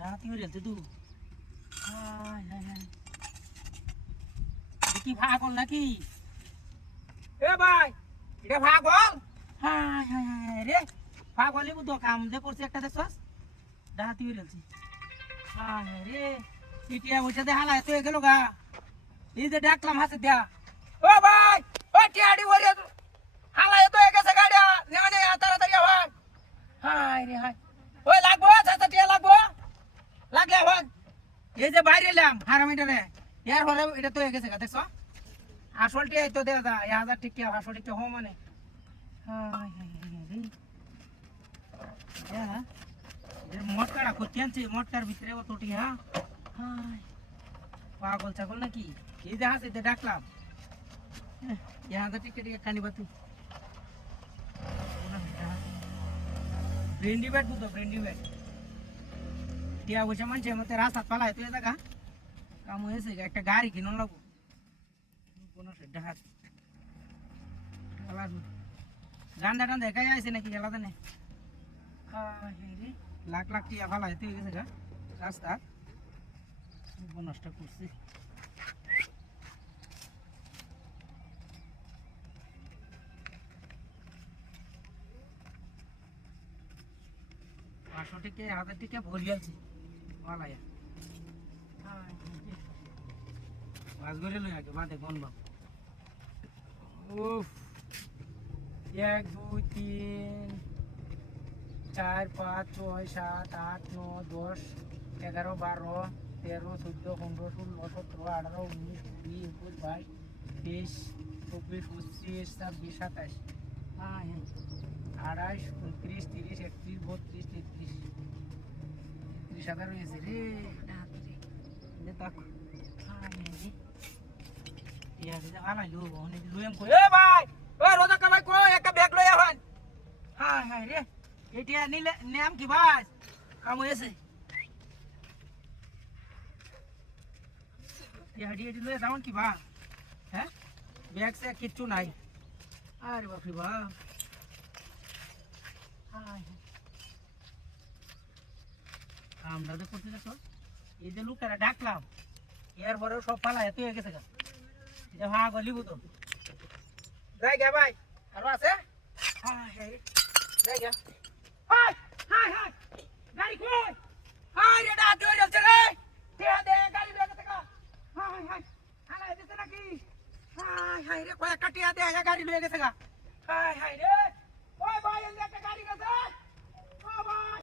রাতি হয়ে যাচ্ছে তু হায় হায় হায় কি পাগল নাকি এ ভাই এটা পাগল হায় হায় হায় রে পাগলই বুদ্ধ কাম যে করছে একটা দেখছস রাতি হয়ে যাচ্ছে হায় হায় রে পিটিয়া বসে দে হালা এত গেল গা এই যে ডাকলাম হাসে দেয়া ও ভাই ও টিয়াডি ওরে হালা এত গেছে গাড়ি নে নে তাড়াতাড়ি ভাই হায় রে হায় ওই লাগবো চাচা টিয়া লাগবো লাগে ভাই এই যে বাইরে এলাম হারামিটারে ইয়ার পরে এটা তো গেছে গা দেখছো আসলটি এই তো দেয়া দা 1000 টাকা আসল টাকা হো মানে হায় হায় রে হ্যাঁ এর মোটকাটা করতে আনছে মোটকার ভিতরে অত টিয়া হায় পাগল ছাগল নাকি এই যে হাসে তে ডাকলাম 1000 টাকা দিয়ে কানি বাতু ব্রেন্ডি ব্যাট বুঝো ব্রেন্ডি ব্যাট টিয়া বসে মানছে মতে রাস্তা পালায় তুই জায়গা কাম হয়েছে একটা গাড়ি কিনুন লাগবো কোনো সেটা হাত গান্দা টান্দা একাই আছে নাকি গেলা জানে লাখ লাখ টিয়া পালায় তুই গেছে গা রাস্তা নষ্ট করছি পাঁচশো টিকে 1000 টিকে ভরি আছে পালায়া মাছ ধরে লই আগে বাদে বনবা উফ 1 2 3 4 5 6 7 8 9 10 11 12 13 14 15 16 17 18 19 20 21 22 23 24 25 26 27 হ্যাঁ 28 29 30 31 32 33 30,000 হয়েছে রে দেখো ভাই ওই রোজা কামাই কো একটা ব্যাগ লই আহন হায় হায় রে এটা নিলে নাম কি ভাই কাম হয়েছে এডি লই যাওন কি ভাই হ্যাঁ ব্যাগ সে কিচ্ছু নাই আরে বাপ রে বাপ হায় আমরা তো করতে যাচ্ছ এই যে লোকেরা ডাকলাম এর পরেও সব পালা এত হয়ে গেছে এটা ভাগ লিবু তো যাই গে ভাই আর আছে যাই গে হাই হাই হাই গাড়ি কই হাই রে ডাক হয়ে যাচ্ছে রে দে গাড়ি দে গেছে হাই হাই হালা দিতে নাকি হাই হাই রে কয় কাটিয়া দে গাড়ি লয়ে গেছে গা হাই হাই রে